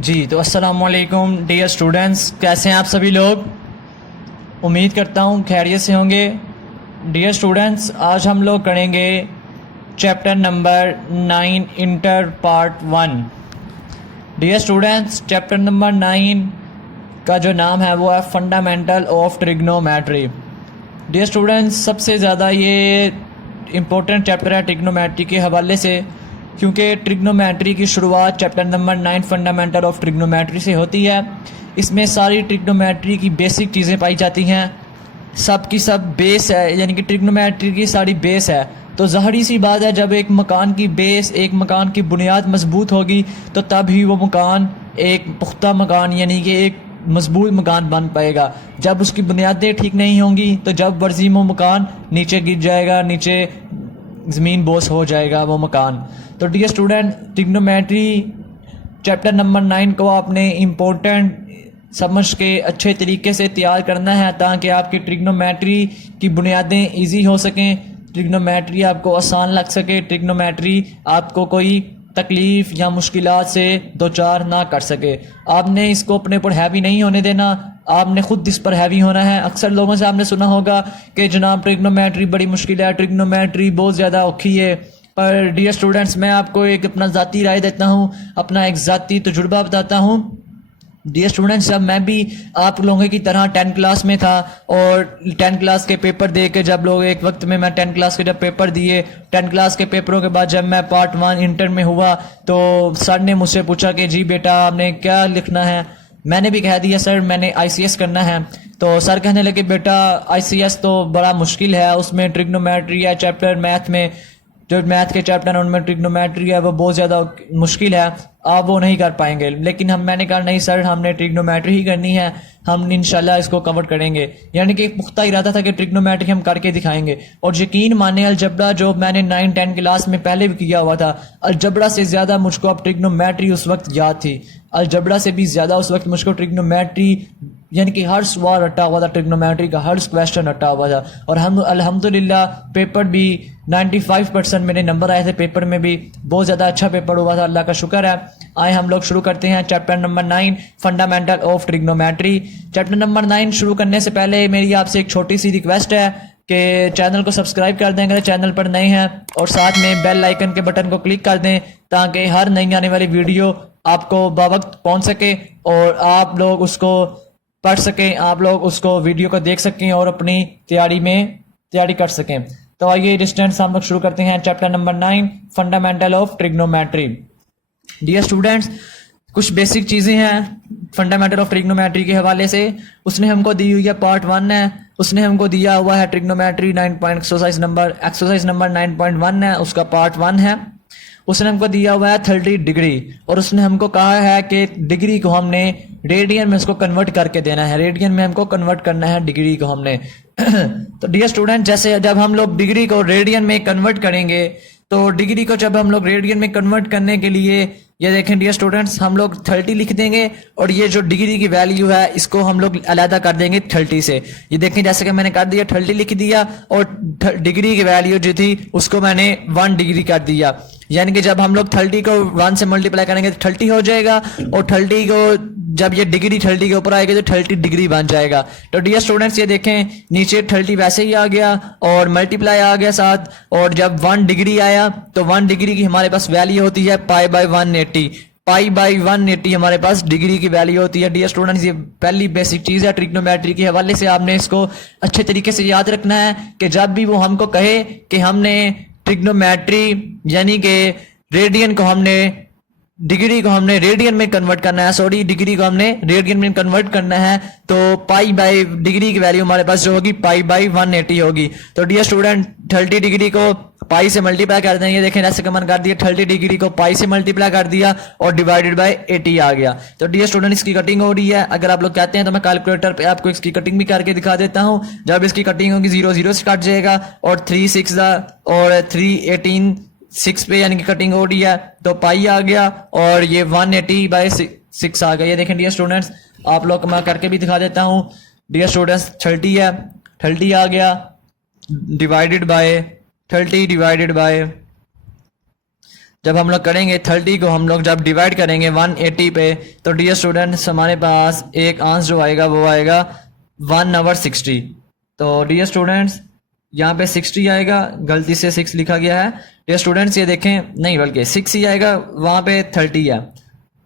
जी तो अस्सलाम वालेकुम डियर स्टूडेंट्स, कैसे हैं आप सभी लोग। उम्मीद करता हूँ खैरियत से होंगे। डियर स्टूडेंट्स, आज हम लोग करेंगे chapter number 9 inter part 1। Dear students, chapter number 9 का जो नाम है वो है fundamental of trigonometry. Dear students, सबसे ज़्यादा ये इम्पोर्टेंट चैप्टर है ट्रिग्नोमेट्री के हवाले से, क्योंकि ट्रिग्नोमेट्री की शुरुआत chapter number 9 fundamental of trigonometry से होती है। इसमें सारी ट्रिग्नोमेट्री की बेसिक चीज़ें पाई जाती हैं, सब की सब बेस है, यानी कि ट्रिग्नोमेट्री की सारी बेस है। तो ज़ाहिर सी बात है, जब एक मकान की बेस, एक मकान की बुनियाद मजबूत होगी तो तब ही वो मकान एक पुख्ता मकान यानी कि एक मजबूत मकान बन पाएगा। जब उसकी बुनियादें ठीक नहीं होंगी तो जब वर्जी वो मकान नीचे गिर जाएगा, नीचे ज़मीन बोस हो जाएगा वो मकान। तो dear student, trigonometry chapter number 9 को आपने इम्पोर्टेंट समझ के अच्छे तरीके से तैयार करना है, ताकि आपकी ट्रिग्नोमेट्री की बुनियादें इजी हो सकें, ट्रिग्नोमेट्री आपको आसान लग सके, ट्रिग्नोमेट्री आपको कोई तकलीफ़ या मुश्किलात से दो चार ना कर सके। आपने इसको अपने ऊपर हैवी नहीं होने देना, आपने ख़ुद इस पर हैवी होना है। अक्सर लोगों से आपने सुना होगा कि जनाब ट्रिग्नोमेट्री बड़ी मुश्किल है, ट्रिग्नोमेट्री बहुत ज़्यादा औखी है। पर डियर स्टूडेंट्स, मैं आपको एक अपना ज़ाती राय देता हूँ, अपना एक ज़ाती तजुर्बा बताता हूँ। डियर स्टूडेंट्स, जब मैं भी आप लोगों की तरह 10 क्लास में था और 10 क्लास के पेपर दे के, जब लोग एक वक्त में मैं 10 क्लास के जब पेपर दिए, 10 क्लास के पेपरों के बाद जब मैं पार्ट 1 इंटर में हुआ तो सर ने मुझसे पूछा कि जी बेटा आपने क्या लिखना है। मैंने भी कह दिया सर मैंने ICS करना है। तो सर कहने लगे बेटा ICS तो बड़ा मुश्किल है, उसमें ट्रिग्नोमेट्री है चैप्टर, मैथ में जो मैथ के चैप्टर है उनमें ट्रिग्नोमेट्री है वो बहुत ज़्यादा मुश्किल है, आप वो नहीं कर पाएंगे। लेकिन मैंने कहा नहीं सर, हमने ट्रिग्नोमेट्री ही करनी है, हम इंशाल्लाह इसको कवर करेंगे। यानी कि एक पुख्ता इरादा था कि ट्रिग्नोमेट्री हम करके दिखाएंगे। और यकीन माने, अलजबरा जो मैंने 9-10 क्लास में पहले भी किया हुआ था, अलजबरा से ज़्यादा मुझको अब ट्रिग्नोमेट्री उस वक्त याद थी। अलजबरा से भी ज़्यादा उस वक्त मुझको ट्रिग्नोमेट्री, यानी कि हर सवाल रटा हुआ था, ट्रिग्नोमेट्री का हर क्वेश्चन रटा हुआ था। और हम अल्हम्दुलिल्लाह पेपर भी 95% मेरे नंबर आए थे, पेपर में भी बहुत ज़्यादा अच्छा पेपर हुआ था, अल्लाह का शुक्र है। आए हम लोग शुरू करते हैं chapter number 9 fundamental of trigonometry. Chapter number 9 शुरू करने से पहले मेरी आपसे एक छोटी सी रिक्वेस्ट है कि चैनल को सब्सक्राइब कर दें अगर चैनल पर नए हैं, और साथ में बेल आइकन के बटन को क्लिक कर दें ताकि हर नई आने वाली वीडियो आपको बवक्त पहुंच सके और आप लोग उसको पढ़ सकें, आप लोग उसको वीडियो को देख सकें और अपनी तैयारी कर सकें। तो आइए स्टूडेंट्स, हम लोग शुरू करते हैं chapter number 9 fundamental of trigonometry. Dear students, कुछ बेसिक चीज़ें हैं फंडामेंटल ऑफ ट्रिग्नोमेट्री के हवाले से। उसने हमको दी हुई है पार्ट 1 है, उसने हमको दिया हुआ है ट्रिग्नोमेट्री 9 एक्सरसाइज नंबर 9.1 है, उसका पार्ट 1 है। उसने हमको दिया हुआ है 30 डिग्री, और उसने हमको कहा है कि डिग्री को हमने रेडियन में उसको कन्वर्ट करके देना है, रेडियन में हमको कन्वर्ट करना है डिग्री को हमने। तो डियर स्टूडेंट, जैसे जब हम लोग डिग्री को रेडियन में कन्वर्ट करेंगे, तो डिग्री को जब हम लोग रेडियन में कन्वर्ट करने के लिए, ये देखें डियर स्टूडेंट्स, हम लोग 30 लिख देंगे और ये जो डिग्री की वैल्यू है इसको हम लोग अलहदा कर देंगे 30 से। ये देखें जैसे कि मैंने कर दिया, 30 लिख दिया और डिग्री की वैल्यू जो थी उसको मैंने 1 डिग्री कर दिया। यानी कि जब हम लोग 30 को 1 से मल्टीप्लाई करेंगे तो 30 हो जाएगा, और 30 को जब ये डिग्री 30 के ऊपर आएगी तो 30 डिग्री बन जाएगा। तो डियर स्टूडेंट्स, ये देखें नीचे 30 वैसे ही आ गया और मल्टीप्लाई आ गया साथ, और जब 1 डिग्री आया तो 1 डिग्री की हमारे पास वैल्यू होती है π/180। π/180 हमारे पास डिग्री की वैल्यू होती है। डियर स्टूडेंट्स, ये पहली बेसिक चीज़ है ट्रिग्नोमेट्री के हवाले से, आपने इसको अच्छे तरीके से याद रखना है कि जब भी वो हमको कहे कि हमने ट्रिग्नोमेट्री यानी कि रेडियन को हमने, डिग्री को हमने रेडियन में कन्वर्ट करना है, सॉरी डिग्री को हमने रेडियन में कन्वर्ट करना है, तो पाई बाई डिग्री की वैल्यू हमारे पास जो होगी π/180 होगी। तो डियर स्टूडेंट, 30 डिग्री को पाई से मल्टीप्लाई कर देंगे, देखें ऐसे कमन कर दिया, 30 डिग्री को पाई से मल्टीप्लाई कर दिया और डिवाइडेड बाय 80 आ गया। तो डियर स्टूडेंट, इसकी कटिंग हो रही है। अगर आप लोग कहते हैं तो मैं कैलकुलेटर पे आपको इसकी कटिंग भी करके दिखा देता हूँ। जब इसकी कटिंग होगी 0 0 से कट जाएगा और 3 6 और 3 18 6 पे यानी कि कटिंग हो रही है, तो पाई आ गया और ये 180/6 आ गया। ये देखें डियर स्टूडेंट्स, आप लोग मैं करके भी दिखा देता हूँ। डियर स्टूडेंट्स, 30 है, 30 आ गया डिवाइडेड बाय 30 डिवाइडेड बाय जब हम लोग करेंगे 30 को हम लोग जब डिवाइड करेंगे 180 पे, तो डियर स्टूडेंट्स हमारे पास एक आंसर जो आएगा वो आएगा 1/60। तो डियर स्टूडेंट्स यहाँ पे 60 आएगा, गलती से 6 लिखा गया है। डियर स्टूडेंट्स ये देखें, नहीं बल्कि 6 ही आएगा, वहाँ पे 30 है।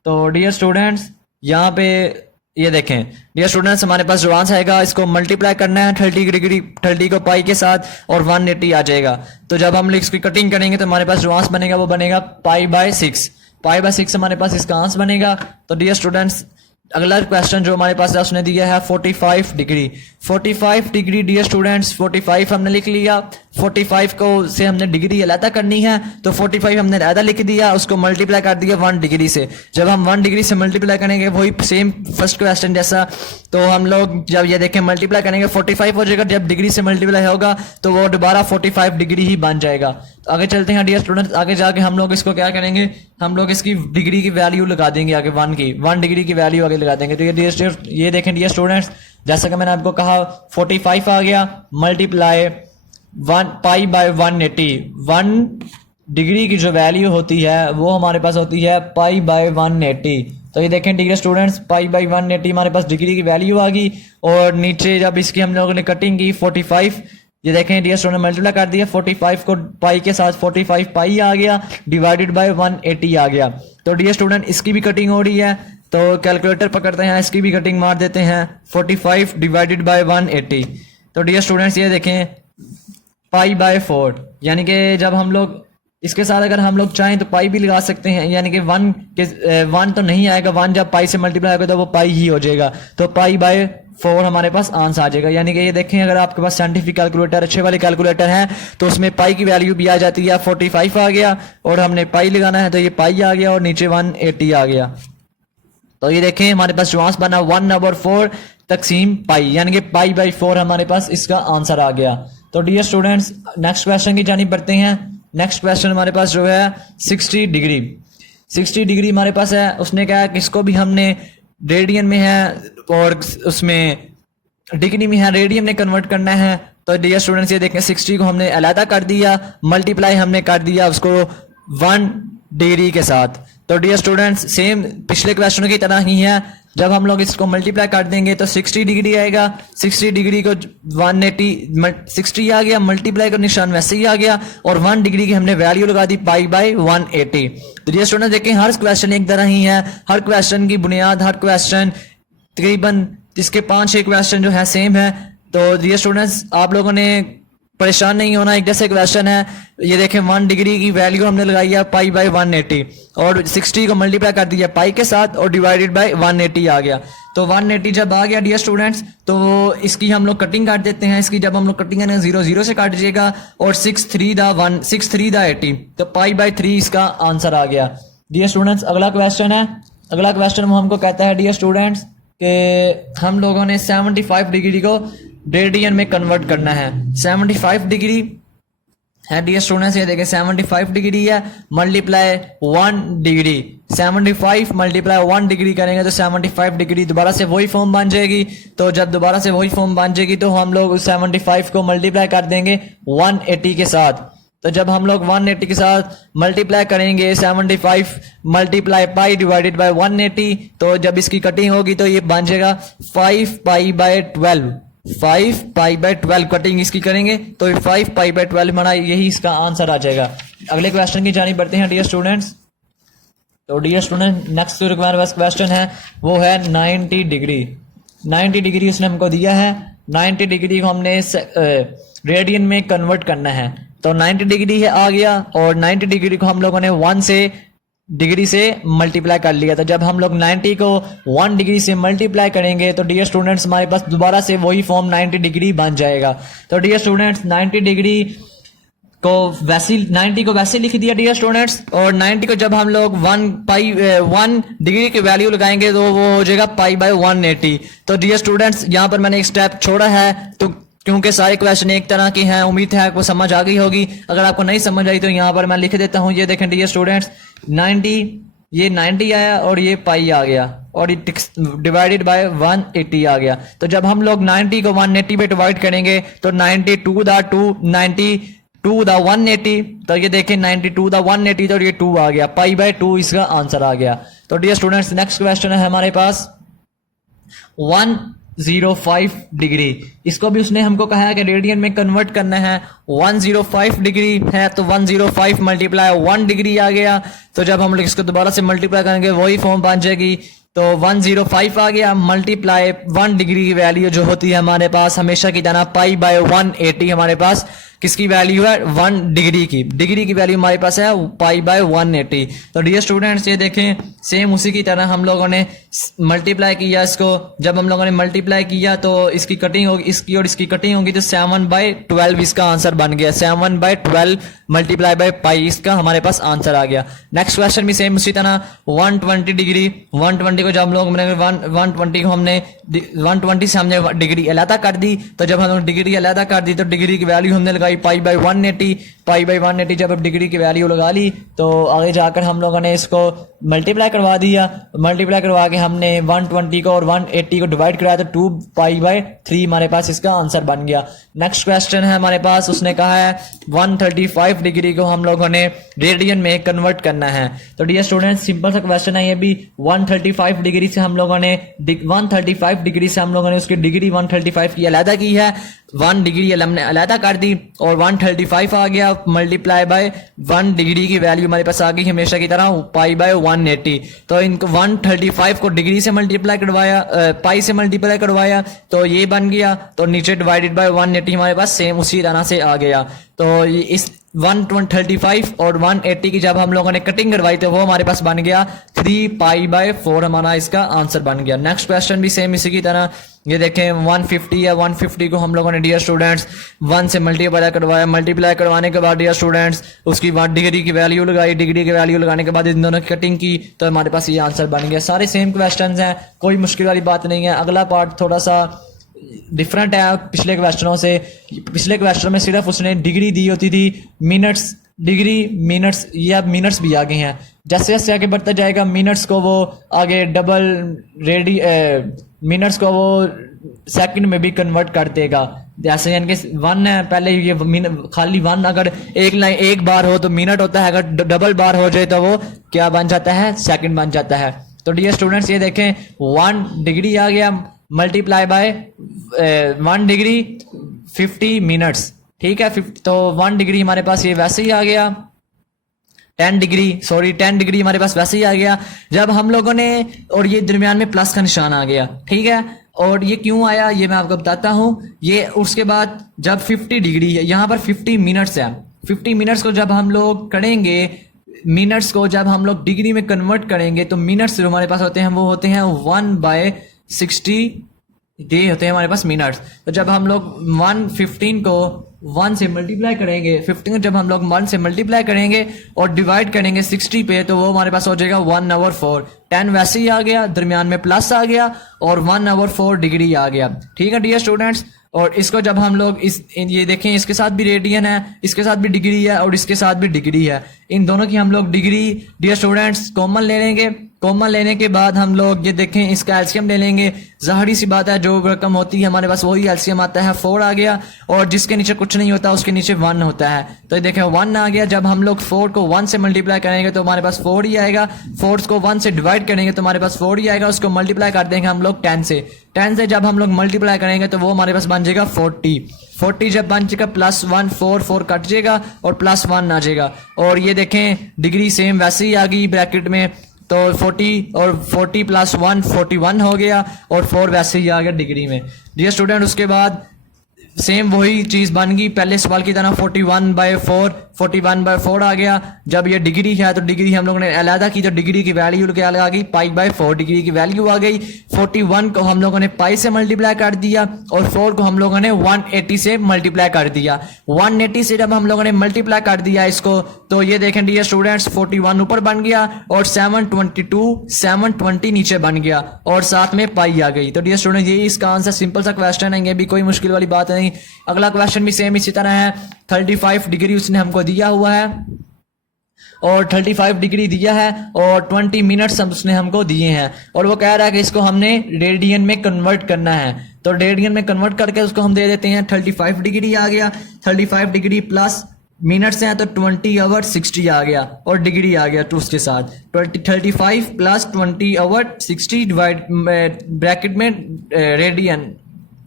तो डियर स्टूडेंट्स यहाँ पे ये देखें डियर स्टूडेंट्स हमारे पास जो आंसर आएगा इसको मल्टीप्लाई करना है 30 डिग्री 30 को पाई के साथ और 180 आ जाएगा। तो जब हम इसकी कटिंग करेंगे तो हमारे पास जो आंसर बनेगा वो बनेगा π/6। π/6 हमारे पास इसका आंसर बनेगा। तो डियर स्टूडेंट्स अगला क्वेश्चन जो हमारे पास है उसने दिया है 45 डिग्री। 45 डिग्री डियर स्टूडेंट्स 45 हमने लिख लिया, 45 को से हमने डिग्री अलग करनी है तो 45 हमने अलग लिख दिया, उसको मल्टीप्लाई कर दिया 1 डिग्री से। जब हम 1 डिग्री से मल्टीप्लाई करेंगे वही सेम फर्स्ट क्वेश्चन जैसा, तो हम लोग जब ये देखें मल्टीप्लाई करेंगे 45 हो जाएगा, जब डिग्री से मल्टीप्लाई होगा तो वो दोबारा 45 डिग्री ही बन जाएगा। तो आगे चलते हैं डियर स्टूडेंट्स, आगे जाके हम लोग इसको क्या करेंगे, हम लोग इसकी डिग्री की वैल्यू लगा देंगे आगे 1 डिग्री की वैल्यू आगे लगा देंगे। तो ये देखें डियर स्टूडेंट्स, जैसा कि मैंने आपको कहा 45 आ गया मल्टीप्लाई π/180। 1 डिग्री की जो वैल्यू होती है वो हमारे पास होती है π/180। तो ये देखें डियर स्टूडेंट्स π/180 हमारे पास डिग्री की वैल्यू आ गई। और नीचे जब इसकी हम लोगों ने कटिंग की 45, ये देखें डियर स्टूडेंट मल्टीप्लाई कर दिया 45 को पाई के साथ, 45 पाई आ गया डिवाइडेड बाय 180 आ गया। तो डियर स्टूडेंट इसकी भी कटिंग हो रही है, तो कैलकुलेटर पकड़ते हैं, इसकी भी कटिंग मार देते हैं 45 डिवाइडेड बाय 180। तो डियर स्टूडेंट्स ये देखें π/4, यानी कि जब हम लोग इसके साथ अगर हम लोग चाहें तो पाई भी लगा सकते हैं, यानी कि 1 तो नहीं आएगा, 1 जब पाई से मल्टीप्लाई होगा तो वो पाई ही हो जाएगा। तो π/4 हमारे पास आंसर आ जाएगा। यानी कि ये देखें अगर आपके पास साइंटिफिक कैलकुलेटर अच्छे वाले कैलकुलेटर है तो उसमें पाई की वैल्यू भी आ जाती है, 45 आ गया और हमने पाई लगाना है तो ये पाई आ गया और नीचे 180 आ गया। तो ये देखें हमारे पास जो आंसर बना 1/4 तकसीम पाई, यानी कि π/4 हमारे पास इसका आंसर आ गया। तो डियर स्टूडेंट्स नेक्स्ट क्वेश्चन की जानिब बढ़ते हैं। नेक्स्ट क्वेश्चन हमारे पास जो है 60 डिग्री। 60 डिग्री हमारे पास है, उसने कहा कि इसको भी हमने रेडियन में है और उसमें डिग्री में है, रेडियन में कन्वर्ट करना है। तो डियर स्टूडेंट्स ये देखें 60 को हमने अलहदा कर दिया, मल्टीप्लाई हमने कर दिया उसको 1 डिग्री के साथ। तो डियर स्टूडेंट्स सेम पिछले क्वेश्चनों की तरह ही है, जब हम लोग इसको मल्टीप्लाई कर देंगे तो 60 डिग्री आएगा। 60 डिग्री को 180 60 आ गया, मल्टीप्लाई का निशान वैसे ही आ गया और 1 डिग्री की हमने वैल्यू लगा दी π/180। तो डियर स्टूडेंट देखें हर क्वेश्चन एक तरह ही है, हर क्वेश्चन की बुनियाद, हर क्वेश्चन तकरीबन इसके 5-6 क्वेश्चन जो है सेम है। तो डियर स्टूडेंट्स आप लोगों ने परेशान नहीं होना, एक जैसे क्वेश्चन है। ये देखें 1 डिग्री की वैल्यू हमने लगाई है π/180 और 60 को मल्टीप्लाई कर दिया पाई के साथ और डिवाइडेड बाय 180 आ गया। तो 180 जब आ गया डियर स्टूडेंट्स तो इसकी हम लोग कटिंग काट देते हैं। इसकी जब हम लोग कटिंग करेंगे 0 0 से काट दीजिएगा और 6 3 80, तो π/3 इसका आंसर आ गया। डियर स्टूडेंट्स अगला क्वेश्चन है, अगला क्वेश्चन हमको कहता है डियर स्टूडेंट्स कि हम लोगों ने 75 डिग्री को रेडियन में कन्वर्ट करना है। 75 डिग्री है डियर स्टूडेंट्स, ये देखें 75 डिग्री है मल्टीप्लाई 1 डिग्री, 75 मल्टीप्लाई 1 डिग्री करेंगे तो 75 डिग्री दोबारा से वही फॉर्म बन जाएगी। तो जब दोबारा से वही फॉर्म बन जाएगी तो हम लोग उस 75 को मल्टीप्लाई कर देंगे 180 के साथ। तो जब हम लोग 180 के साथ मल्टीप्लाई करेंगे 75 मल्टीप्लाई पाई डिवाइडेड बाय 180, तो जब इसकी कटिंग होगी तो ये बन जाएगा 5π/12। 5π/12 कटिंग इसकी करेंगे तो 5π/12 हमारा यही इसका आंसर आ जाएगा। अगले क्वेश्चन की जानिब बढ़ते हैं डियर स्टूडेंट्स। तो डियर स्टूडेंट नेक्स्ट जो हमारे पास क्वेश्चन है वो है 90 डिग्री। 90 डिग्री उसने हमको दिया है, 90 डिग्री को हमने रेडियन में कन्वर्ट करना है। तो 90 डिग्री है आ गया और 90 डिग्री को हम लोगों ने 1 डिग्री से मल्टीप्लाई कर लिया। तो जब हम लोग 90 को 1 डिग्री से मल्टीप्लाई करेंगे तो डियर स्टूडेंट्स हमारे पास दोबारा से वही फॉर्म 90 डिग्री बन जाएगा। तो डियर स्टूडेंट्स 90 डिग्री को वैसे 90 को वैसे लिख दिया डियर स्टूडेंट्स, और 90 को जब हम लोग 1 डिग्री की वैल्यू लगाएंगे तो वो हो जाएगा π/180। तो डियर स्टूडेंट्स यहाँ पर मैंने एक स्टेप छोड़ा है, तो क्योंकि सारे क्वेश्चन एक तरह के हैं, उम्मीद है आपको समझ आ गई होगी। अगर आपको नहीं समझ आई तो यहाँ पर मैं लिख देता हूँ। ये देखें डियर स्टूडेंट्स 90, ये 90 आया और ये पाई आ गया और ये डिवाइडेड बाय 180 आ गया। तो जब हम लोग 90 को 180 पे डिवाइड करेंगे तो 90 2 90 टू द 180, तो ये देखें 92 द 180, तो ये 2 आ गया, पाई बाय 2 इसका आंसर आ गया। तो डियर स्टूडेंट्स नेक्स्ट क्वेश्चन है हमारे पास 105 डिग्री। इसको भी उसने हमको कहा है कि रेडियन में कन्वर्ट करना है। 105 डिग्री है तो 105 मल्टीप्लाई 1 डिग्री आ गया। तो जब हम लोग इसको दोबारा से मल्टीप्लाई करेंगे वही फॉर्म बन जाएगी। तो 105 आ गया मल्टीप्लाई 1 डिग्री की वैल्यू जो होती है हमारे पास हमेशा की तरह पाई बाय 180 हमारे पास किसकी वैल्यू है 1 डिग्री की वैल्यू हमारे पास है पाई बाय 180। तो डियर स्टूडेंट्स ये देखें सेम उसी की तरह हम लोगों ने मल्टीप्लाई किया इसको। जब हम लोगों ने मल्टीप्लाई किया तो इसकी कटिंग होगी, इसकी और इसकी कटिंग होगी, तो 7/12 इसका आंसर बन गया। 7/12 मल्टीप्लाई बाय पाई इसका हमारे पास आंसर आ गया। नेक्स्ट क्वेश्चन भी सेम उसी तरह 120 डिग्री। 120 को जब हम लोग 120 को हमने 120 से हमने डिग्री अलहदा कर दी। तो जब हम लोग डिग्री अलहदा कर दी तो डिग्री की वैल्यू हमने लगाई पाई बाय 180। पाई बाय 180 जब अब डिग्री की वैल्यू लगा ली तो आगे जाकर हम लोगों ने इसको मल्टीप्लाई करवा दिया। मल्टीप्लाई करवा के हमने 120 को और 180 को डिवाइड कराया तो 2 पाई बाय 3 हमारे पास इसका आंसर बन गया। नेक्स्ट क्वेश्चन है हमारे पास, उसने कहा है 135 डिग्री को हम लोगों ने रेडियन में कन्वर्ट करना है। तो डियर स्टूडेंट्स सिंपल सा क्वेश्चन है ये भी। 135 डिग्री से हम लोगों ने 135 डिग्री से हम लोगों ने उसकी डिग्री 135 की अलहदा की है। 1 डिग्री हमने अलहदा कर दी और 135 आ गया मल्टीप्लाई बाय 1 डिग्री की वैल्यू हमारे पास आ गई हमेशा की तरह पाई बाय 180। तो इनको 135 को डिग्री से मल्टीप्लाई करवाया, पाई से मल्टीप्लाई करवाया तो ये बन गया। तो नीचे डिवाइडेड बाय 180 हमारे पास सेम उसी तरह से आ गया। तो इस 135 और 180 की जब हम लोगों ने कटिंग करवाई तो वो हमारे पास बन गया 3 पाई बाय 4 हमारा इसका आंसर बन गया। नेक्स्ट क्वेश्चन भी सेम इसी की तरह ये देखें 150 है। 150 को हम लोगों ने डियर स्टूडेंट्स 1 से मल्टीप्लाई करवाया। मल्टीप्लाई करवाने के बाद डियर स्टूडेंट्स उसकी 1 डिग्री की वैल्यू लगाई। डिग्री की वैल्यू लगाने के बाद इन दोनों की कटिंग की तो हमारे पास ये आंसर बन गया। सारे सेम क्वेश्चन हैं, कोई मुश्किल वाली बात नहीं है। अगला पार्ट थोड़ा सा डिफरेंट है पिछले क्वेश्चनों से। पिछले क्वेश्चन में सिर्फ उसने डिग्री दी होती थी, मिनट्स डिग्री मिनट्स या मिनट्स भी आ गए हैं। जैसे जैसे आगे बढ़ता जाएगा मिनट्स को वो आगे डबल मिनट्स को वो सेकंड में भी कन्वर्ट कर देगा। जैसे यानी कि 1 है पहले ये खाली 1 अगर एक लाइन एक बार हो तो मिनट होता है, अगर डबल बार हो जाए तो वो क्या बन जाता है सेकंड बन जाता है। तो डियर स्टूडेंट्स ये देखें 1 डिग्री आ गया मल्टीप्लाई बाय 1 डिग्री 50 मिनट्स, ठीक है। तो 1 डिग्री हमारे पास ये वैसे ही आ गया। 10 डिग्री हमारे पास वैसे ही आ गया जब हम लोगों ने, और ये दरमियान में प्लस का निशान आ गया, ठीक है। और ये क्यों आया ये मैं आपको बताता हूं। ये उसके बाद जब 50 डिग्री है यहाँ पर 50 मिनट्स है। 50 मिनट्स को जब हम लोग करेंगे, मिनट्स को जब हम लोग डिग्री में कन्वर्ट करेंगे तो मिनट्स जो हमारे पास होते हैं वो होते हैं 1/60 डे होते हैं हमारे पास मिनट्स। तो जब हम लोग 115 को 1 से मल्टीप्लाई करेंगे, 15 जब हम लोग 1 से मल्टीप्लाई करेंगे और डिवाइड करेंगे 60 पे तो वो हमारे पास हो जाएगा 1/4। 10 वैसे ही आ गया, दरमियान में प्लस आ गया और 1/4 डिग्री आ गया, ठीक है डियर स्टूडेंट्स। और इसको जब हम लोग ये देखें इसके साथ भी रेडियन है, इसके साथ भी डिग्री है और इसके साथ भी डिग्री है। इन दोनों की हम लोग डिग्री डियर स्टूडेंट्स कॉमन ले लेंगे। कॉमन लेने के बाद हम लोग ये देखें इसका एलसीएम ले लेंगे। ज़ाहिरी सी बात है जो रकम होती है हमारे पास वही एलसीएम आता है। 4 आ गया और जिसके नीचे कुछ नहीं होता उसके नीचे 1 होता है। तो ये देखें 1 आ गया। जब हम लोग 4 को 1 से मल्टीप्लाई करेंगे तो हमारे पास 4 ही आएगा। 4 को 1 से डिवाइड करेंगे तो हमारे पास 4 ही आएगा। उसको मल्टीप्लाई कर देंगे हम लोग 10 से। 10 से जब हम लोग मल्टीप्लाई करेंगे तो वो हमारे पास बन जाएगा 40। 40 जब बन जाएगा +1 4 कट जाएगा और +1 आ जाएगा। और ये देखें डिग्री सेम वैसे ही आ गई ब्रैकेट में। तो 40 और 40 + 1 41 हो गया और 4 वैसे ही आ गया डिग्री में। डियर स्टूडेंट उसके बाद सेम वही चीज बन गई पहले सवाल की तरह 41/4 आ गया। जब ये डिग्री है तो डिग्री हम लोगों ने अलहदा की तो डिग्री की वैल्यू क्या आ गई π/4 डिग्री की वैल्यू आ गई। 41 को हम लोगों ने पाई से मल्टीप्लाई कर दिया और 4 को हम लोगों ने 180 से मल्टीप्लाई कर दिया। 180 से जब हम लोगों ने मल्टीप्लाई कर दिया इसको तो ये देखें डियर स्टूडेंट्स 41 ऊपर बन गया और 720 नीचे बन गया और साथ में पाई आ गई। तो डियर स्टूडेंट ये इसका आंसर सिंपल सा क्वेश्चन है, ये भी कोई मुश्किल वाली बात नहीं। अगला क्वेश्चन भी सेम इसी तरह है। 35 डिग्री उसने हमको दिया हुआ है और 35 डिग्री दिया है और 20 मिनट्स उसने हमको दिए हैं और वो कह रहा है कि इसको हमने रेडियन में कन्वर्ट करना है। तो रेडियन में कन्वर्ट करके उसको हम दे देते हैं 35 डिग्री आ गया। 35 डिग्री प्लस मिनट्स हैं तो 20 आवर 60 आ गया और डिग्री आ गया तो उसके साथ 35 प्लस 20 आवर 60 डिवाइड ब्रैकेट में रेडियन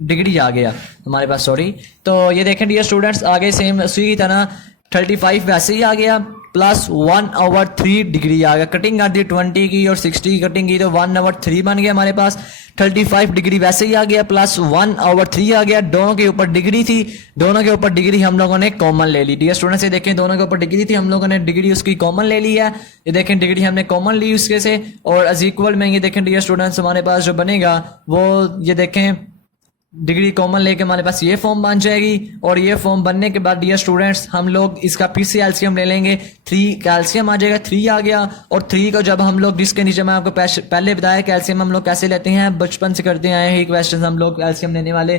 डिग्री आ गया हमारे पास, सॉरी। तो ये देखें डियर स्टूडेंट्स, आगे सेम उसी की तरह 35 वैसे ही आ गया प्लस 1 आवर 3 डिग्री आ गया। कटिंग कर दी 20 की और 60 की कटिंग की तो 1 आवर 3 बन गया हमारे पास। 35 डिग्री वैसे ही आ गया प्लस 1 आवर 3 आ गया। दोनों के ऊपर डिग्री थी, दोनों के ऊपर डिग्री हम लोगों ने कॉमन ले ली। डियर स्टूडेंट्स ये देखें, दोनों के ऊपर डिग्री थी, हम लोगों ने डिग्री उसकी कॉमन ले ली है। ये देखें डिग्री हमने कॉमन ली उसके से, और अज इक्वल में ये देखें डियर स्टूडेंट्स हमारे पास जो बनेगा वो ये देखें डिग्री कॉमन लेके हमारे पास ये फॉर्म बन जाएगी। और ये फॉर्म बनने के बाद डियर स्टूडेंट्स हम लोग इसका फिर से एलसीएम ले लेंगे। 3 कैल्शियम आ जाएगा, 3 आ गया। और 3 को जब हम लोग जिसके नीचे मैं आपको पहले बताया कैल्शियम हम लोग कैसे लेते हैं, बचपन से करते आए हैं क्वेश्चन हम लोग कैल्शियम लेने वाले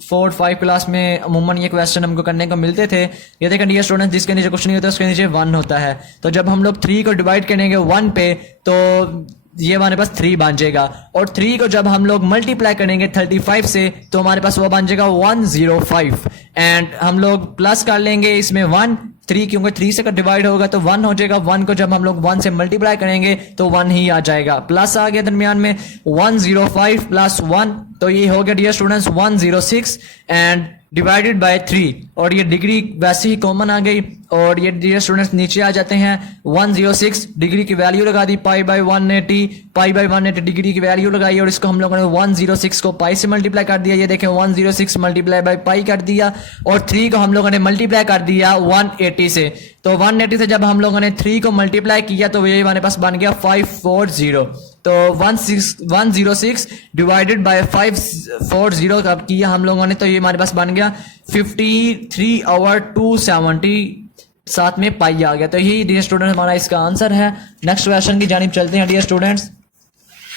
4-5 क्लास में अमूमन ये क्वेश्चन हमको करने को मिलते थे। ये देखें डियर स्टूडेंट्स, जिसके नीचे कुछ नहीं होता उसके नीचे 1 होता है। तो जब हम लोग 3 को डिवाइड करेंगे 1 पे तो ये हमारे पास 3 बन जाएगा। और 3 को जब हम लोग मल्टीप्लाई करेंगे 35 से तो हमारे पास वो बन जाएगा 105। एंड हम लोग प्लस कर लेंगे इसमें 1, 3 क्योंकि 3 से डिवाइड होगा तो 1 हो जाएगा। 1 को जब हम लोग 1 से मल्टीप्लाई करेंगे तो 1 ही आ जाएगा। प्लस आ गया दरमियान में 105 प्लस 1, तो ये हो गया dear students 106 and divided by 3। और ये डिग्री वैसे ही कॉमन आ गई। और ये डियर स्टूडेंट्स नीचे आ जाते हैं 106 डिग्री की वैल्यू लगा दी, पाई बाय 180 डिग्री की वैल्यू लगाई और इसको हम लोगों ने 106 को पाई से मल्टीप्लाई कर दिया। ये देखें 106 मल्टीप्लाई बाय पाई कर दिया। और 3 को हम लोगों ने मल्टीप्लाई कर दिया 180 से। तो 180 से जब हम लोगों ने 3 को मल्टीप्लाई किया तो ये हमारे पास बन गया 540। तो 106 डिवाइडेड बाय 540 कब किया हम लोगों ने, तो ये हमारे पास बन गया 53 आवर 270 साथ में पाई आ गया। तो यही डियर स्टूडेंट हमारा इसका आंसर है। नेक्स्ट क्वेश्चन की जानिब चलते हैं डियर स्टूडेंट्स।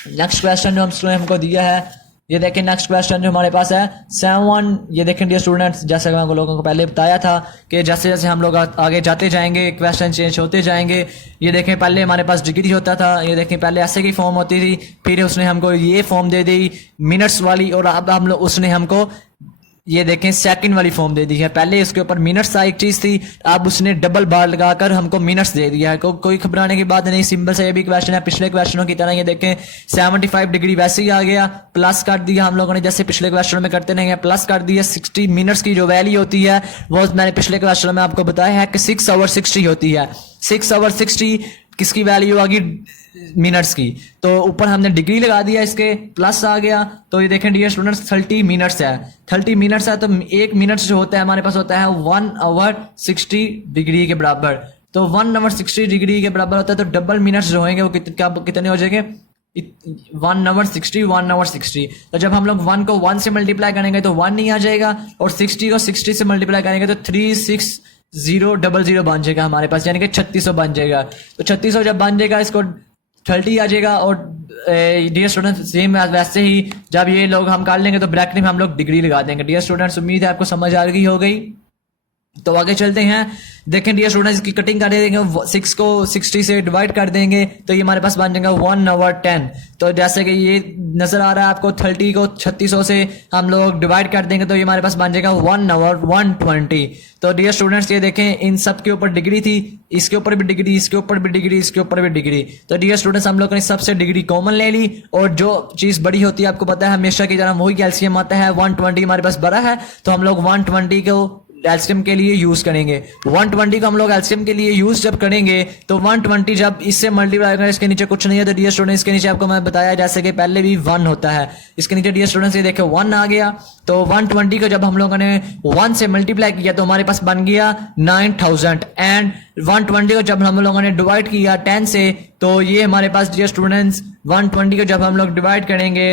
नेक्स्ट क्वेश्चन जो हमको दिया है, ये देखें नेक्स्ट क्वेश्चन जो हमारे पास है 7। ये देखें डियर स्टूडेंट्स, जैसे मैं लोगों को पहले बताया था कि जैसे जैसे हम लोग आगे जाते जाएंगे क्वेश्चन चेंज होते जाएंगे। ये देखें पहले हमारे पास डिग्री होता था, ये देखें पहले ऐसे की फॉर्म होती थी, फिर उसने हमको ये फॉर्म दे दी मिनट्स वाली, और अब हम लोग उसने हमको ये देखें सेकंड वाली फॉर्म दे दी है। पहले इसके ऊपर मिनट्स एक चीज थी, अब उसने डबल बार लगाकर हमको मिनट्स दे दिया है। कोई घबराने की बात नहीं, सिंपल से ये भी क्वेश्चन है पिछले क्वेश्चनों की तरह। ये देखें 75 डिग्री वैसे ही आ गया, प्लस कर दिया हम लोगों ने जैसे पिछले क्वेश्चनों में करते नहीं है, प्लस कर दिया 60 मिनट्स की जो वैल्यू होती है वो मैंने पिछले क्वेश्चनों में आपको बताया है कि 6 आवर 60 होती है। 6 आवर 60 किसकी वैल्यू आ गई, मिनट्स की। तो ऊपर हमने डिग्री लगा दिया, इसके प्लस आ गया। तो ये देखें डियर स्टूडेंट्स 30 मिनट्स है, 30 मिनट्स है तो 1 मिनट जो होता है हमारे पास होता है 1 आवर 60 डिग्री के बराबर। तो 1 आवर 60 डिग्री के बराबर होता है, तो डबल मिनट्स जो होंगे वो कितने हो जाएंगे 1 आवर 60 1 आवर 60। तो जब हम लोग 1 को 1 से मल्टीप्लाई करेंगे तो 1 नहीं आ जाएगा, और 60 को 60 से मल्टीप्लाई करेंगे तो 36000 बन जाएगा हमारे पास, यानी कि 3600 बन जाएगा। तो 3600 जब बन जाएगा इसको 30 आ जाएगा। और डियर स्टूडेंट्स सेम वैसे ही जब ये लोग हम कर लेंगे तो ब्रैकेट में हम लोग डिग्री लगा देंगे। डियर स्टूडेंट्स उम्मीद है आपको समझ आ गई हो गई। तो आगे चलते हैं। देखें डियर स्टूडेंट्स इसकी कटिंग कर देंगे, 6 को 60 से डिवाइड कर देंगे तो ये हमारे पास बन जाएगा 1 आवर 10। तो जैसे कि ये नजर आ रहा है आपको 30 को 3600 से हम लोग डिवाइड कर देंगे तो ये हमारे पास बन जाएगा 1 आवर 120। तो डियर स्टूडेंट्स ये देखें इन सब के ऊपर डिग्री थी, इसके ऊपर भी डिग्री, इसके ऊपर भी डिग्री, इसके ऊपर भी डिग्री। तो डियर स्टूडेंट्स हम लोग ने सबसे डिग्री कॉमन ले ली, और जो चीज बड़ी होती है आपको पता है हमेशा की तरह वही कैल्शियम आता है। 120 हमारे पास बड़ा है तो हम लोग 120 को एल्शियम के लिए यूज करेंगे। 120 को हम लोग एल्शियम के लिए यूज जब करेंगे तो 120 जब इससे मल्टीप्लाई करें, इसके नीचे कुछ नहीं है तो डियर स्टूडेंट्स इसके नीचे आपको मैं बताया जैसे कि पहले भी 1 होता है, इसके नीचे डियर स्टूडेंट्स ये देखें 1 आ गया। तो 120 को जब हम लोगों ने 1 से मल्टीप्लाई किया तो हमारे पास बन गया 9000। एंड 120 को जब हम लोगों ने डिवाइड किया 10 से तो ये हमारे पास डियर स्टूडेंट्स 120 को जब हम लोग डिवाइड करेंगे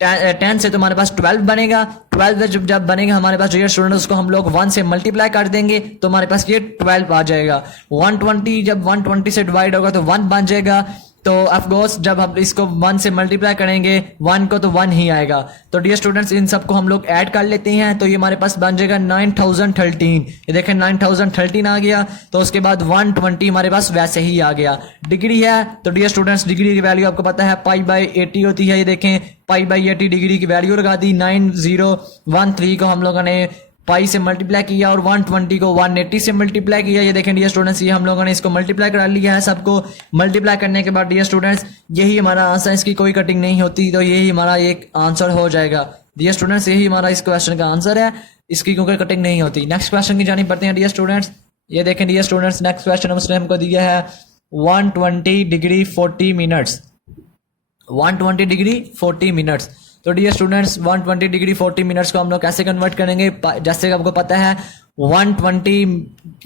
10 से तो हमारे पास 12 बनेगा। 12 जब बनेगा हमारे पास डियर स्टूडेंट्स उसको हम लोग 1 से मल्टीप्लाई कर देंगे तो हमारे पास ये 12 आ जाएगा। 120 जब 120 से डिवाइड होगा तो 1 बन जाएगा। तो ऑफकोर्स जब हम इसको 1 से मल्टीप्लाई करेंगे 1 को तो 1 ही आएगा। तो डियर स्टूडेंट्स इन सबको हम लोग ऐड कर लेते हैं तो ये हमारे पास बन जाएगा 9013। ये देखें 9013 आ गया। तो उसके बाद 120 हमारे पास वैसे ही आ गया। डिग्री है तो डियर स्टूडेंट्स डिग्री की वैल्यू आपको पता है पाई बाय 80 होती है। ये देखें पाई बाय 80 डिग्री की वैल्यू लगा दी। 9013 को हम लोगों ने पाई से मल्टीप्लाई किया और 120 को 180 से मल्टीप्लाई किया। ये देखें डियर स्टूडेंट्स, ये हम लोगों ने इसको मल्टीप्लाई करा लिया है सबको। मल्टीप्लाई करने के बाद डियर स्टूडेंट्स यही हमारा आंसर, इसकी कोई कटिंग नहीं होती, तो यही हमारा एक आंसर हो जाएगा डियर स्टूडेंट्स। यही हमारा इस क्वेश्चन का आंसर है, इसकी क्योंकि कटिंग नहीं होती। नेक्स्ट क्वेश्चन की जानी पड़ते हैं डियर स्टूडेंट्स। ये देखें डियर स्टूडेंट्स, नेक्स्ट क्वेश्चन उसने हमको दिया है 120 डिग्री 40 मिनट्स, 120 डिग्री 40 मिनट्स। तो डियर स्टूडेंट्स 120 डिग्री 40 मिनट्स को हम लोग कैसे कन्वर्ट करेंगे? जैसे कि आपको पता है 120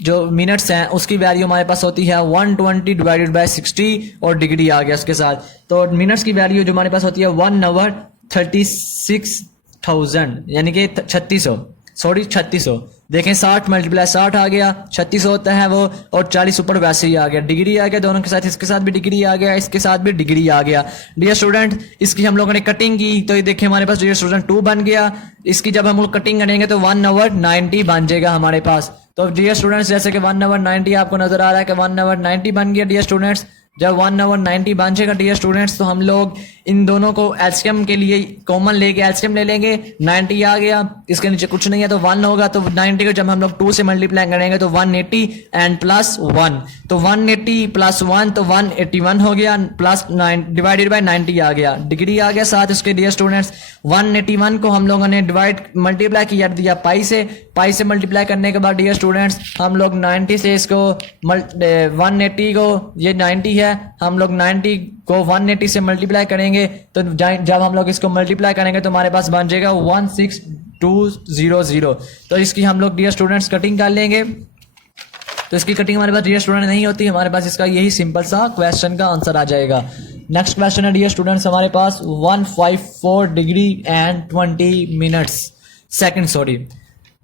जो मिनट्स हैं उसकी वैल्यू हमारे पास होती है 120 डिवाइडेड बाय 60 और डिग्री आ गया उसके साथ। तो मिनट्स की वैल्यू जो हमारे पास होती है 1 आवर 36,000 यानी कि 3600 देखें 60 मल्टीप्लाई 60 आ गया, 3600 होता है वो, और 40 ऊपर वैसे ही आ गया, डिग्री आ गया दोनों के साथ, इसके साथ भी डिग्री आ गया, इसके साथ भी डिग्री आ गया। डियर स्टूडेंट इसकी हम लोगों ने कटिंग की तो ये देखिए हमारे पास डियर स्टूडेंट 2 बन गया। इसकी जब हम लोग कटिंग करेंगे तो 1 आवर 90 बन जाएगा हमारे पास। तो डियर स्टूडेंट्स जैसे कि 1 आवर 90 आपको नजर आ रहा है कि 1 आवर 90 बन गया डियर स्टूडेंट्स। जब 1 आवर 90 बन जाएगा डियर स्टूडेंट्स तो हम लोग इन दोनों को एलसीएम के लिए कॉमन लेके एलसीएम ले लेंगे। 90 आ गया, इसके नीचे कुछ नहीं है तो 1 होगा, तो 90 को जब हम लोग 2 से मल्टीप्लाई करेंगे तो 180 एंड प्लस 1, तो 180 प्लस 1 तो 181 हो गया, प्लस 9 डिवाइडेड बाय 90 आ गया, डिग्री आ गया साथ उसके डियर स्टूडेंट्स। 181 को हम लोगों ने मल्टीप्लाई किया दिया पाई से मल्टीप्लाई करने के बाद डियर स्टूडेंट्स हम लोग 90 से इसको 180 को, ये 90 है, हम लोग 90 को 180 से मल्टीप्लाई करेंगे तो जब हम लोग इसको मल्टीप्लाई करेंगे तो हमारे पास बन जाएगा 16200। तो इसकी हम लोग डियर स्टूडेंट्स कटिंग कर लेंगे। तो इसकी कटिंग हमारे पास डियर स्टूडेंट नहीं होती, हमारे पास इसका यही सिंपल सा क्वेश्चन का आंसर आ जाएगा। नेक्स्ट क्वेश्चन है डियर स्टूडेंट्स हमारे पास 154 degree and 20 minutes second sorry.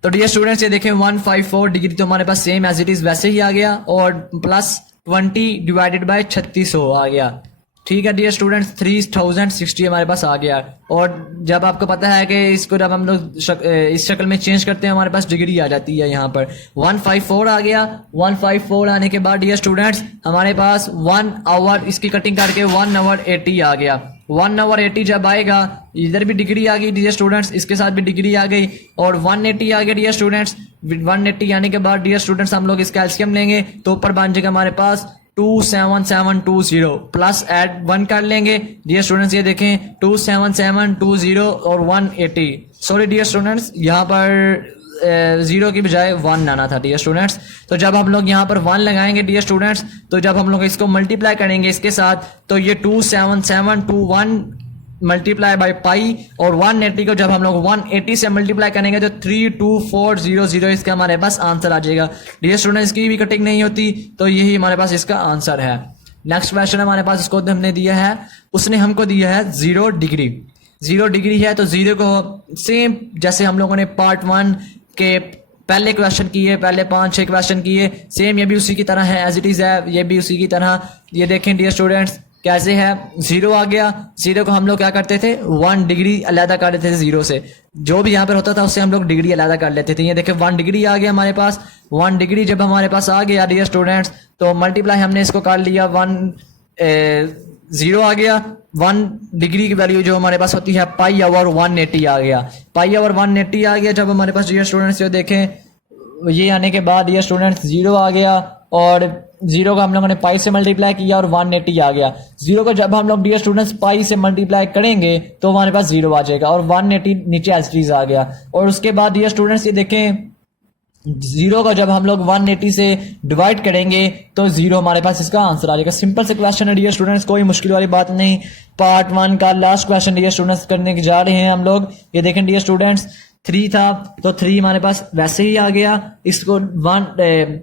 तो डियर स्टूडेंट्स ये देखें 154 डिग्री तो हमारे पास सेम एज इट इज वैसे ही आ गया, और प्लस 20 डिवाइडेड बाय 3600 आ गया। ठीक है डियर स्टूडेंट्स 3060 हमारे पास आ गया। और जब आपको पता है कि इसको जब हम लोग इस शक्ल में चेंज करते हैं हमारे पास डिग्री आ जाती है, यहाँ पर 154 आ गया। 154 आने के बाद डियर स्टूडेंट्स हमारे पास 1 आवर, इसकी कटिंग करके 1 आवर 80 आ गया। 1 आवर 80 जब आएगा इधर भी डिग्री आ गई डियर स्टूडेंट्स, इसके साथ भी डिग्री आ गई, और 180 आ गया डियर स्टूडेंट्स। 180 आने के बाद डियर स्टूडेंट्स हम लोग इसका एलसीएम लेंगे तो ऊपर बन जाएगा हमारे पास 27720, प्लस ऐड 1 कर लेंगे डियर स्टूडेंट्स। ये देखें 27720 और 180, सॉरी डियर स्टूडेंट्स यहाँ पर 0 की बजाय 1 आना था डियर स्टूडेंट्स। तो जब हम लोग यहाँ पर 1 लगाएंगे डियर स्टूडेंट्स तो जब हम लोग इसको मल्टीप्लाई करेंगे इसके साथ तो ये 27721 मल्टीप्लाई बाय पाई, और 180 को जब हम लोग 180 से मल्टीप्लाई करेंगे तो 32400 इसका हमारे पास आंसर आ जाएगा डियर स्टूडेंट। इसकी भी कटिंग नहीं होती तो यही हमारे पास इसका आंसर है। नेक्स्ट क्वेश्चन हमारे पास इसको हमने दिया है, उसने हमको दिया है 0 डिग्री। 0 डिग्री है तो 0 को सेम जैसे हम लोगों ने पार्ट 1 के पहले क्वेश्चन किए, पहले 5-6 क्वेश्चन किए, सेम ये भी उसी की तरह है एज इट इज है, ये भी उसी की तरह। ये देखें डियर स्टूडेंट्स कैसे है, 0 आ गया, 0 को हम लोग क्या करते थे 1 डिग्री अलग कर लेते थे 0 से, जो भी यहाँ पर होता था उससे हम लोग डिग्री अलग कर लेते थे। ये देखें 1 डिग्री आ गया हमारे पास। 1 डिग्री जब हमारे पास आ गया डियर स्टूडेंट्स तो मल्टीप्लाई हमने इसको कर लिया 0 आ गया। 1 डिग्री की वैल्यू जो हमारे पास होती है पाई आवर 180 आ गया, पाई आवर 180 आ गया। जब हमारे पास डियर स्टूडेंट्स देखें ये आने के बाद डियर स्टूडेंट्स 0 आ गया, और 0 को हम लोगों ने पाई से मल्टीप्लाई किया और 180 आ गया। 0 को जब हम लोग डियर स्टूडेंट्स पाई से मल्टीप्लाई करेंगे तो हमारे पास 0 आ जाएगा, और 180 नीचे एज आ गया। और उसके बाद डियर स्टूडेंट्स ये देखें 0 का जब हम लोग 180 से डिवाइड करेंगे तो 0 हमारे पास इसका आंसर आ जाएगा। सिंपल से क्वेश्चन है डियर स्टूडेंट्स, कोई मुश्किल वाली बात नहीं। पार्ट 1 का लास्ट क्वेश्चन डियर स्टूडेंट्स करने के जा रहे हैं हम लोग। ये देखें डियर स्टूडेंट्स 3 था तो 3 हमारे पास वैसे ही आ गया। इसको 1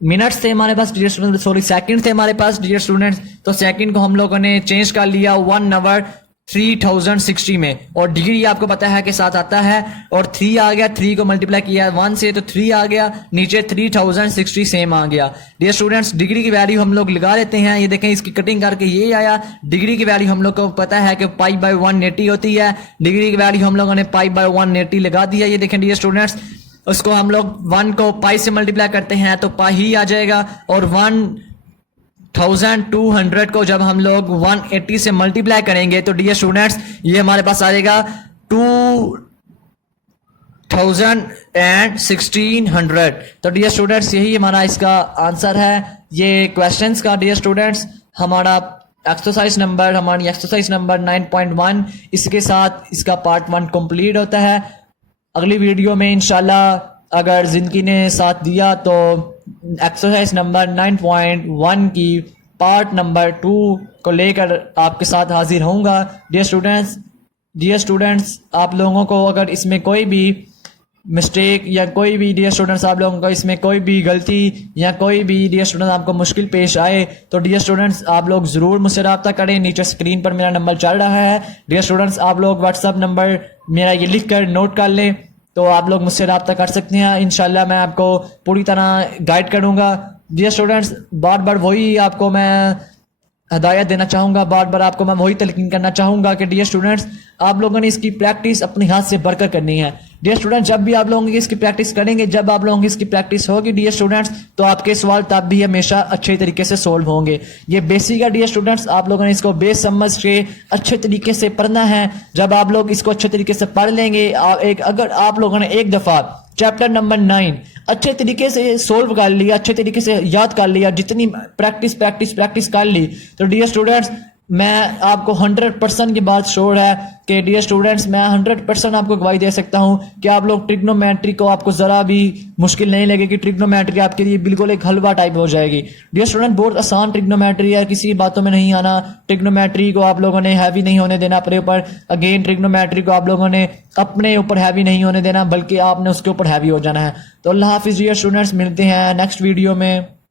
मिनट्स थे हमारे पास डियर स्टूडेंट्स, सॉरी सेकंड थे हमारे पास डियर स्टूडेंट्स, तो सेकंड को हम लोगों ने चेंज कर लिया 1 आवर 3060 में, और डिग्री आपको पता है कि साथ आता है, और 3 आ गया। 3 को मल्टीप्लाई किया 1 से तो 3 आ गया, नीचे 3060 सेम आ गया। डियर स्टूडेंट्स डिग्री की वैल्यू हम लोग लगा लेते हैं। ये देखें इसकी कटिंग करके ये आया। डिग्री की वैल्यू हम लोग को पता है कि पाई बाय 180 होती है, डिग्री की वैल्यू हम लोगों ने पाई बाय 180 लगा दिया। ये देखें डियर स्टूडेंट्स उसको हम लोग 1 को पाई से मल्टीप्लाई करते हैं तो पाई ही आ जाएगा, और 1200 को जब हम लोग 180 से मल्टीप्लाई करेंगे तो डियर स्टूडेंट्स ये हमारे पास आ जाएगा 1600। तो डियर स्टूडेंट्स यही हमारा इसका आंसर है, ये क्वेश्चंस का। डियर स्टूडेंट्स हमारी एक्सरसाइज नंबर 9.1 इसके साथ इसका पार्ट 1 कंप्लीट होता है। अगली वीडियो में इंशाल्लाह अगर ज़िंदगी ने साथ दिया तो एक्सरसाइज नंबर 9.1 की पार्ट नंबर 2 को लेकर आपके साथ हाजिर होऊंगा। डियर स्टूडेंट्स आप लोगों को अगर इसमें कोई भी मिस्टेक या कोई भी डियर स्टूडेंट्स आप लोगों को इसमें कोई भी गलती या कोई भी डियर स्टूडेंट्स आपको मुश्किल पेश आए तो डियर स्टूडेंट्स आप लोग ज़रूर मुझसे रब्ता करें। नीचे स्क्रीन पर मेरा नंबर चल रहा है। डियर स्टूडेंट्स आप लोग व्हाट्सअप नंबर मेरा ये लिख कर नोट कर लें तो आप लोग मुझसे रब्ता कर सकते हैं। इंशाल्लाह मैं आपको पूरी तरह गाइड करूँगा। डियर स्टूडेंट्स बार बार वही आपको मैं हदायत देना चाहूँगा, बार बार आपको मैं वही तलकीन करना चाहूँगा कि डियर स्टूडेंट्स आप लोगों ने इसकी प्रैक्टिस अपने हाथ से भरकर करनी है। डियर स्टूडेंट्स जब भी आप लोगों की इसकी प्रैक्टिस करेंगे, जब आप लोगों की इसकी प्रैक्टिस होगी डियर स्टूडेंट्स, तो आपके सवाल तब भी हमेशा अच्छे तरीके से सोल्व होंगे। ये बेसिक है डियर स्टूडेंट्स, आप लोगों ने इसको बेस समझ के अच्छे तरीके से पढ़ना है। जब आप लोग इसको अच्छे तरीके से पढ़ लेंगे, अगर आप लोगों ने एक दफ़ा चैप्टर नंबर 9 अच्छे तरीके से सोल्व कर लिया, अच्छे तरीके से याद कर लिया, जितनी प्रैक्टिस कर ली, तो डियर स्टूडेंट्स मैं आपको 100% की बात श्योर है कि डियर स्टूडेंट्स मैं 100% आपको गवाही दे सकता हूं कि आप लोग ट्रिग्नोमेट्री को आपको ज़रा भी मुश्किल नहीं लगेगी। ट्रिग्नोमेट्री आपके लिए बिल्कुल एक हलवा टाइप हो जाएगी। डियर स्टूडेंट बहुत आसान ट्रिग्नोमेट्री है, किसी बातों में नहीं आना। ट्रिग्नोमेट्री को आप लोगों ने हैवी नहीं होने देना अपने ऊपर। अगेन ट्रिग्नोमेट्री को आप लोगों ने अपने ऊपर हैवी नहीं होने देना, बल्कि आपने उसके ऊपर हैवी हो जाना है। तो अल्लाह हाफिज़ डियर स्टूडेंट्स, मिलते हैं नेक्स्ट वीडियो में।